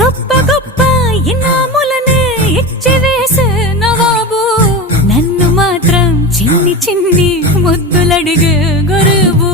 గొప్ప గొప్ప ఇనాములనే ఇచ్చి వేసే నవాబు, నన్ను మాత్రం చిన్ని చిన్ని ముద్దులడిగే గురువు.